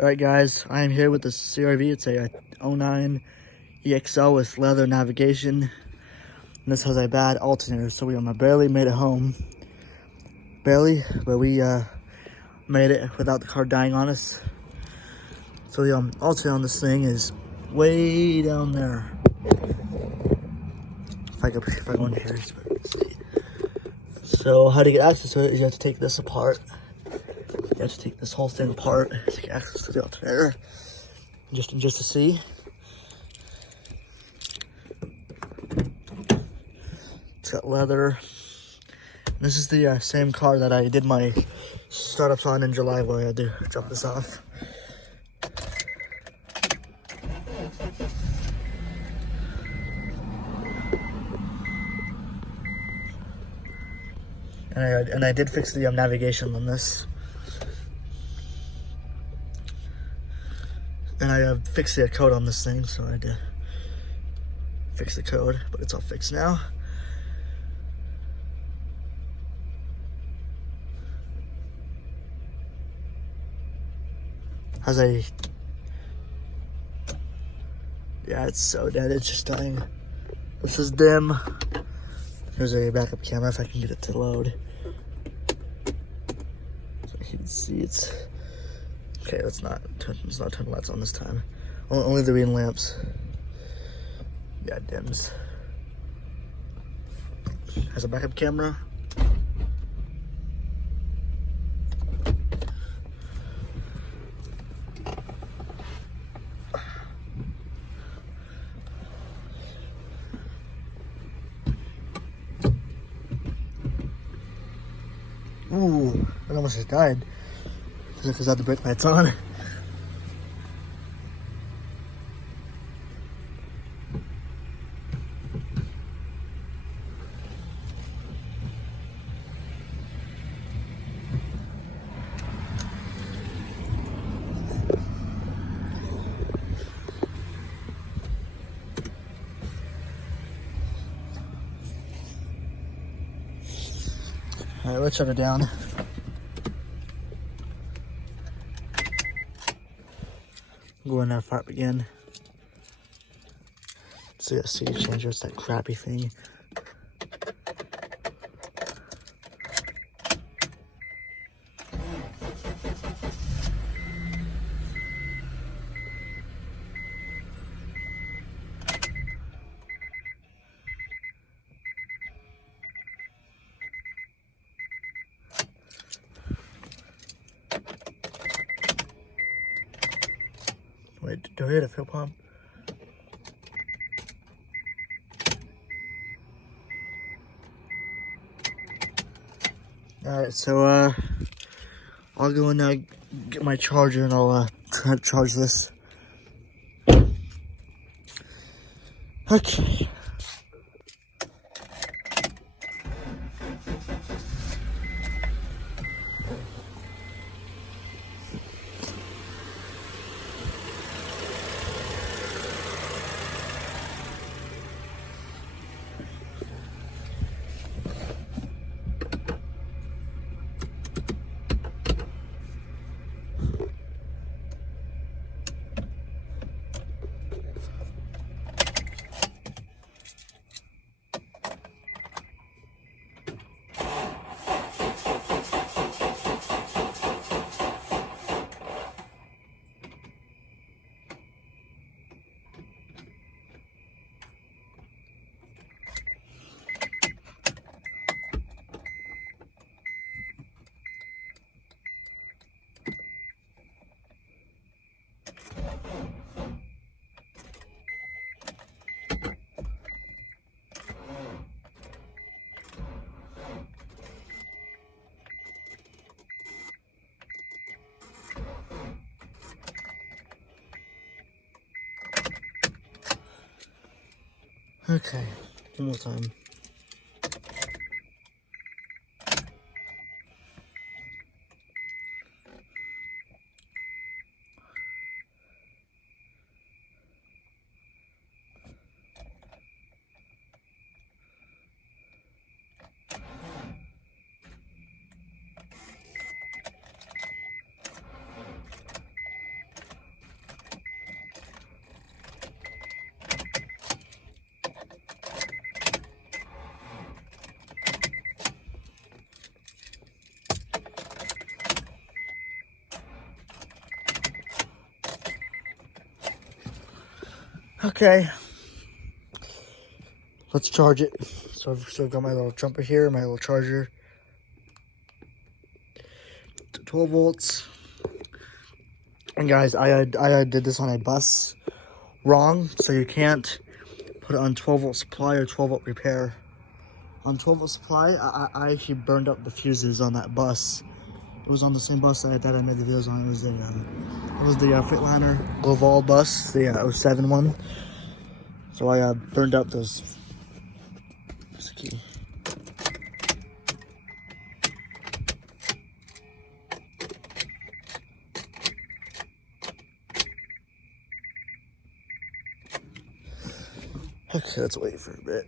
Alright guys, I am here with the CR-V. It's a 09 EXL with leather navigation. And this has a bad alternator, so we barely made it home. Barely, but we made it without the car dying on us. So the alternator on this thing is way down there. If I go in here, it's better to see. So how to get access to it is you have to take this apart. You have to take this whole thing apart to get access to the alternator. Just to see. It's got leather. This is the same car that I did my startups on in July where I had to drop this off. And I did fix the navigation on this. And I fixed the code on this thing, so I had to fix the code, but it's all fixed now. Yeah, it's so dead, it's just dying. This is dim. There's a backup camera if I can get it to load. So you can see it's, okay, let's not turn the lights on this time. Only the green lamps. Yeah, it dims. Has a backup camera. Ooh, I almost just died. Because I had the brake lights on. All right, let's shut it down. Go in that fart again. See that CD changer, it's that crappy thing. Wait, do I hit a fuel pump? Alright, so I'll go and get my charger and I'll try to charge this. Okay. Okay, one more time. Okay, let's charge it. So I've got my little jumper here, my little charger. 12 volts. And guys, I did this on a bus wrong, so you can't put it on 12 volt supply or 12 volt repair. On 12 volt supply, I actually burned up the fuses on that bus. It was on the same bus that I made the videos on. It was the Freightliner Laval bus, the 07 one. So I burned up those. Where's the key? Okay, let's wait for a bit.